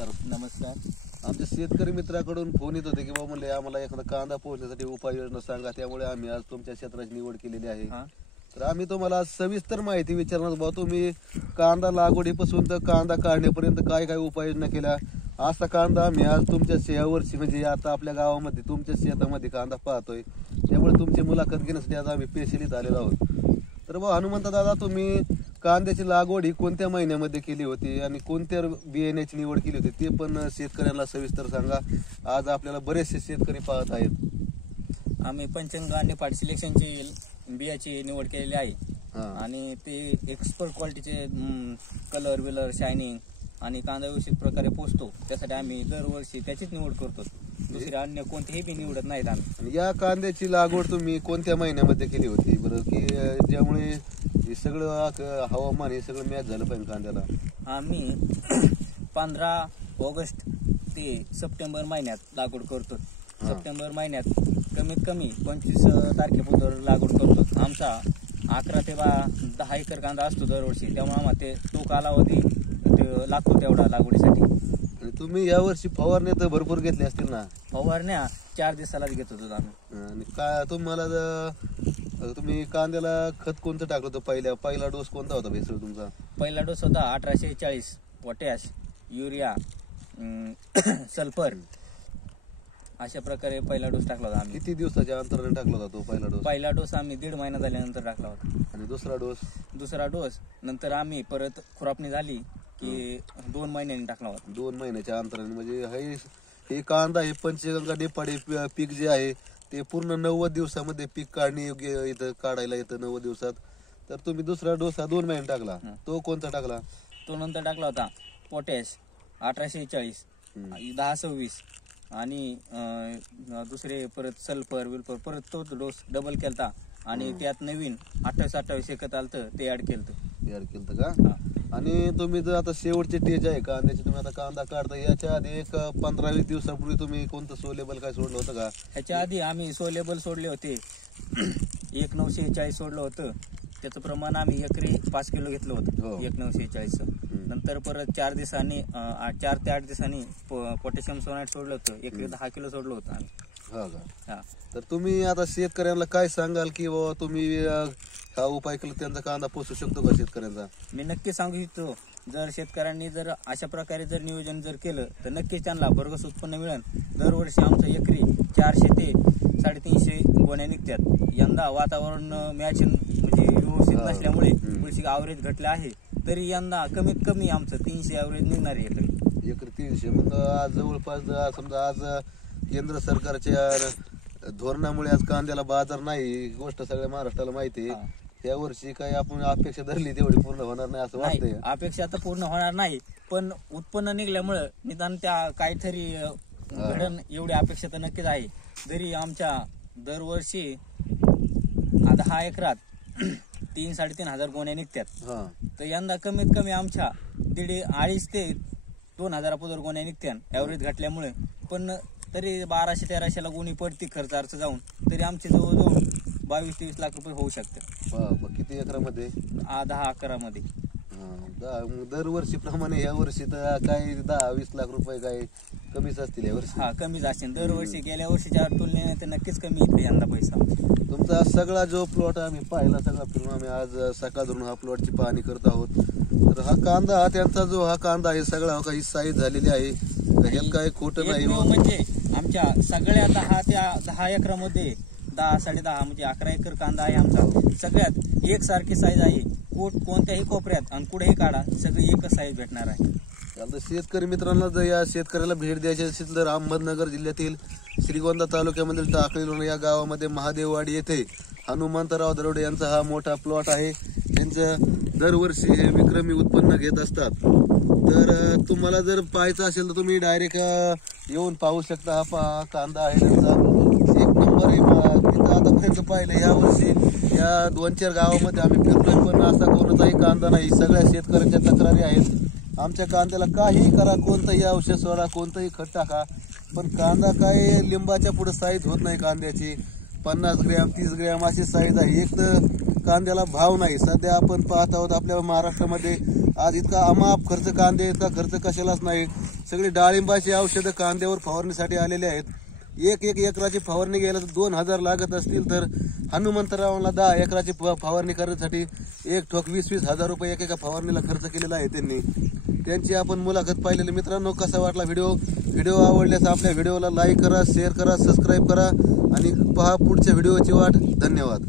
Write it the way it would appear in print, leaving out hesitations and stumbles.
नमस्कार. आमच्या शेतकरी मित्राकडून फोन येत होते की बाबा म्हणले आम्हाला एखादा कांदा पोहोचण्यासाठी उपाययोजना सांगा, त्यामुळे आम्ही आज तुमच्या क्षेत्राची निवड केलेली आहे. तर आम्ही तुम्हाला सविस्तर माहिती विचारणार बाबा, तुम्ही कांदा लागवडीपासून तर कांदा काढण्यापर्यंत काय काय उपाययोजना केल्या. असा कांदा आम्ही आज तुमच्या यावर्षी म्हणजे आता आपल्या गावामध्ये तुमच्या शेतामध्ये कांदा पाहतोय, त्यामुळे तुमची मुलाखत घेण्यासाठी आज आम्ही स्पेशली आलेलो आहोत. तर बा हनुमंत दादा, तुम्ही कांद्याची लागवड ही कोणत्या महिन्यामध्ये केली होती आणि कोणत्या बियाण्याची निवड केली होती ते पण शेतकऱ्यांना सविस्तर सांगा. आज आपल्याला बरेचसे शेतकरी पाहत आहेत. आम्ही पंचगंगा आणि पाट सिलेक्शनची बियाची निवड केलेली आहे आणि ते एक्सपर्ट क्वालिटीचे कलर विलर शायनिंग आणि कांदा व्यवस्थित प्रकारे पोचतो, त्यासाठी आम्ही दरवर्षी त्याचीच निवड करतो. दुसरे अन्य कोणतेही बी निवडत नाहीत आम्ही. या कांद्याची लागवड तुम्ही कोणत्या महिन्यामध्ये केली होती बरं, की ज्यामुळे हे सगळं हवामान हे सगळं मॅच झालं पाहिजे कांद्याला? आम्ही 15 ऑगस्ट ते सप्टेंबर महिन्यात लागवड करतो. सप्टेंबर महिन्यात कमीत कमी 25 तारखेपर्यंत लागवड करतो. आमचा 11 ते 10 एकर कांदा असतो दरवर्षी, त्यामुळे आम्हाला तो कालावधी लागतो तेवढा लागवडीसाठी. तुम्ही यावर्षी फवारण्या तर भरपूर घेतल्या असतील ना? फवारण्या 4 दिवसालाच घेत होतो आम्ही. आणि काय तुम्हाला तुम्ही कांद्याला खत कोणतं टाकलं होतं? पहिला डोस कोणता होता भेसळ तुमचा? पहिला डोस होता 1840 पोटॅश, युरिया, सल्फर, अशा प्रकारे पहिला डोस टाकला होता आम्ही. किती दिवसाच्या अंतराने टाकला होता तो पहिला डोस? पहिला डोस आम्ही 1.5 महिना झाल्यानंतर टाकला होता. आणि दुसरा डोस नंतर आम्ही परत खुरापणी झाली की 2 महिन्यांनी टाकला होता. 2 महिन्याच्या अंतराने. म्हणजे हे कांदा हे पंचगंगा नेपाळी पीक जे आहे ते पूर्ण 90 दिवसामध्ये पीक काढणी योग्य इथं काढायला येतं 90 दिवसात. तर तुम्ही दुसरा डोस हा 2 महिने टाकला, तो कोणता टाकला? तो नंतर टाकला होता पोटॅश 1840, 1026 आणि दुसरे परत सल्फर विल्फर, परत तो डोस डबल केलता आणि त्यात नवीन 28-28 एकत आलतं, ते ऍड केलं का? आणि तुम्ही जर आता शेवटचे स्टेज आहे कांद्याचे, तुम्ही आता कांदा काढता, याच्या आधी एक 15-20 दिवसापूर्वी तुम्ही कोणतं सोलेबल काय सोडलं होतं का? ह्याच्या आधी आम्ही सोलेबल सोडले होते 1940 सोडलं होतं. त्याचं प्रमाण आम्ही एकरी 5 किलो घेतलं होतं 1940. नंतर परत 4 ते 8 दिवसांनी पोटॅशियम सोनाइट सोडलं होतं, एकरी 10 किलो सोडलं होतं आम्ही. तर तुम्ही आता शेतकऱ्यांना काय सांगाल की बाबा तुम्ही हा उपाय केला त्यांचा कांदा पोचू शकतो का शेतकऱ्यांचा? मी नक्की सांगू इच्छितो, जर शेतकऱ्यांनी जर अशा प्रकारे जर नियोजन जर केलं तर नक्कीच त्यांना भरघोस उत्पन्न मिळेल. दरवर्षी आमचं एकरी 400 ते 350 गोण्या निघतात. यंदा वातावरण मॅच म्हणजे व्यवस्थित नसल्यामुळे थोडीशी ॲव्हरेज घटले आहे, तरी यंदा कमीत कमी आमचं 300 ॲव्हरेज निघणार आहे एकरी 300. मग आज जवळपास समजा आज केंद्र सरकारच्या धोरणामुळे आज कांद्याला बाजार नाही, गोष्ट सगळ्या महाराष्ट्राला माहिती आहे. या वर्षी काही आपण अपेक्षा धरली तेवढी पूर्ण होणार नाही असं वाटतंय? अपेक्षा तर पूर्ण होणार नाही, पण उत्पन्न निघल्यामुळं निदान त्या काहीतरी घडण एवढी अपेक्षा तर नक्कीच आहे. जरी आमच्या दरवर्षी 10 एकरात 3-3.5 हजार गोण्या निघतात, तर यंदा कमीत कमी आमच्या 2.5 ते 2 हजारापर्यंत गोण्या निघतात ॲव्हरेज घटल्यामुळे. पण तरी 1200-1300 ला गोणी पडती खर्च अर्थ जाऊन, तरी आमचे जवळजवळ 22-23 लाख रुपये होऊ शकते. किती एकरामध्ये? 10 एकरामध्ये. दरवर्षी प्रमाणे या वर्षी तर काही 10-20 लाख रुपये काही कमीच असतील या वर्षी? कमीच असतील दरवर्षी. गेल्या वर्षीच्या तुलनेने तर नक्कीच कमी इकडे यंदा पैसा. तुमचा सगळा जो प्लॉट आम्ही पाहिला, सगळा फिरून आम्ही आज सकाळ धरून हा प्लॉटची पाहणी करत आहोत. तर हा कांदा त्यांचा जो हा कांदा आहे सगळा ही साईज झालेली आहे, ह्यात काही खोटं नाही. म्हणजे आमच्या सगळ्या 10 एकरामध्ये 10-10.5 म्हणजे 11 एकर कांदा आहे आमचा. सगळ्यात एकसारखी साईज आहे. कोणत्याही कोपऱ्यात आणि कुठेही काढा सगळी एकच साईज भेटणार आहे. शेतकरी मित्रांना जर या शेतकऱ्याला भेट द्यायची असेल तर अहमदनगर जिल्ह्यातील श्रीगोंदा तालुक्यामधील टाकळी या गावामध्ये महादेववाडी येथे हनुमंतराव दरोडे यांचा हा मोठा प्लॉट आहे. त्यांचं दरवर्षी हे विक्रमी उत्पन्न घेत असतात. तर तुम्हाला जर पाहायचं असेल तर तुम्ही डायरेक्ट येऊन पाहू शकता. हा कांदा आहे त्यांचा, एक नंबर आहे. तिथं आतापर्यंत पाहिलं या वर्षी या 2-4 गावामध्ये आम्ही फिरलोय, पण असा कोणताही कांदा नाही. सगळ्या शेतकऱ्यांच्या तक्रारी आहेत, आमच्या कांद्याला काही करा, कोणतंही औषध सोडा, कोणतंही खत टाका, पण कांदा काय लिंबाच्या पुढे साईज होत नाही कांद्याची. 50 ग्रॅम 30 ग्रॅम अशी साईज आहे. एक तर कांद्याला भाव नाही. सध्या आपण पाहत आहोत आपल्या महाराष्ट्रामध्ये आज इतका अमाप खर्च, कांदे इतका खर्च कशालाच नाही. सगळी डाळिंबाची औषधं कांद्यावर फवारणीसाठी आलेले आहेत. एक एकराची फवारणी घ्यायला 2000 लागत असतील तर हनुमंतरावांना 10 एकराची फवारणी करण्यासाठी एक ठोक 20-20 हजार रुपये एका फवारणीला खर्च केलेला आहे त्यांनी. त्यांची आपण मुलाखत पाहिलेली. मित्रांनो, कसा वाटला व्हिडिओ आवडल्यास आपल्या व्हिडिओला लाईक करा, शेअर करा, सबस्क्राईब करा आणि पहा पुढच्या व्हिडिओची वाट. धन्यवाद.